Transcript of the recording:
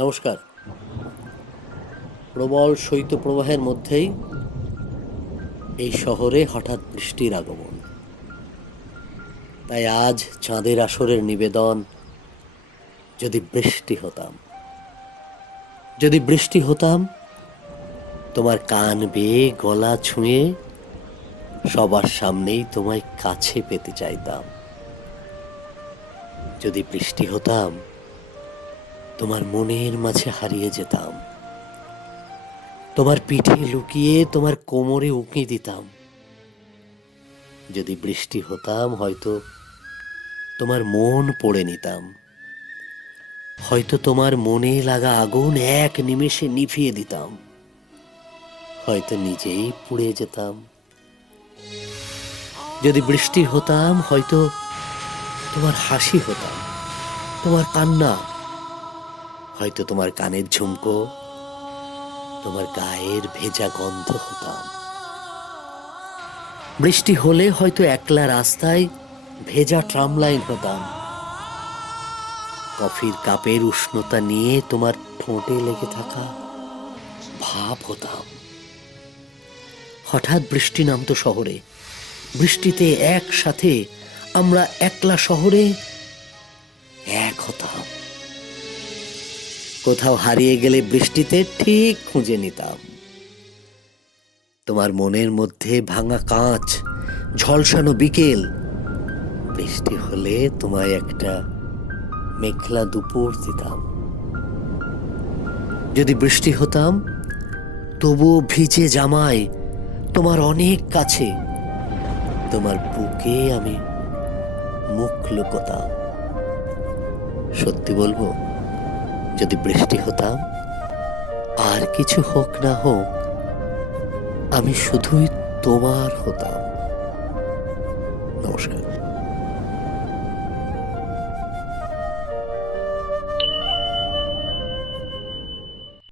নমস্কার। প্রবল শৈত্যপ্রবাহের মধ্যেই এই শহরে হঠাৎ বৃষ্টির আগমন। তাই আজ চাঁদের আসরের নিবেদন, যদি বৃষ্টি হতাম, যদি বৃষ্টি হতাম, তোমার কান বেয়ে গলা ছুঁয়ে সবার সামনেই তোমায় কাছে পেতে চাইতাম। যদি বৃষ্টি হতাম, তোমার মনের মাঝে হারিয়ে যেতাম, তোমার পিঠে লুকিয়ে তোমার কোমরে উঁকি দিতাম। যদি বৃষ্টি হতাম, হয়তো তোমার মন পড়ে নিতাম, হয়তো তোমার মনে লাগা আগুন এক নিমেষে নিভিয়ে দিতাম, হয়তো নিজেই পুড়ে যেতাম। যদি বৃষ্টি হতাম, হয়তো তোমার হাসি হতাম, তোমার কান্না, হয়তো তোমার কানের ঝুমকো, তোমার গায়ের ভেজা গন্ধ হতাম। বৃষ্টি হলে হয়তো একলা রাস্তায় ভেজা ট্রামলাইন হতাম, কফির কাপের উষ্ণতা নিয়ে তোমার ঠোঁটে লেগে থাকা ভাব হতাম। হঠাৎ বৃষ্টি নামতো শহরে, বৃষ্টিতে একসাথে আমরা একলা শহরে এক হতাম। কোথাও হারিয়ে গেলে বৃষ্টিতে ঠিক খুঁজে নিতাম। তোমার মনের মধ্যে ভাঙা কাঁচ, ঝলসানো বিকেল, বৃষ্টি হলে তোমায় একটা মেঘলা দুপুর দিতাম। যদি বৃষ্টি হতাম, তবুও ভিজে জামায় তোমার অনেক কাছে, তোমার বুকে আমি মুখ লুকোতাম। সত্যি বলবো, যদি বৃষ্টি হতাম, আর কিছু হোক না হোক, আমি শুধুই তোমার হতাম।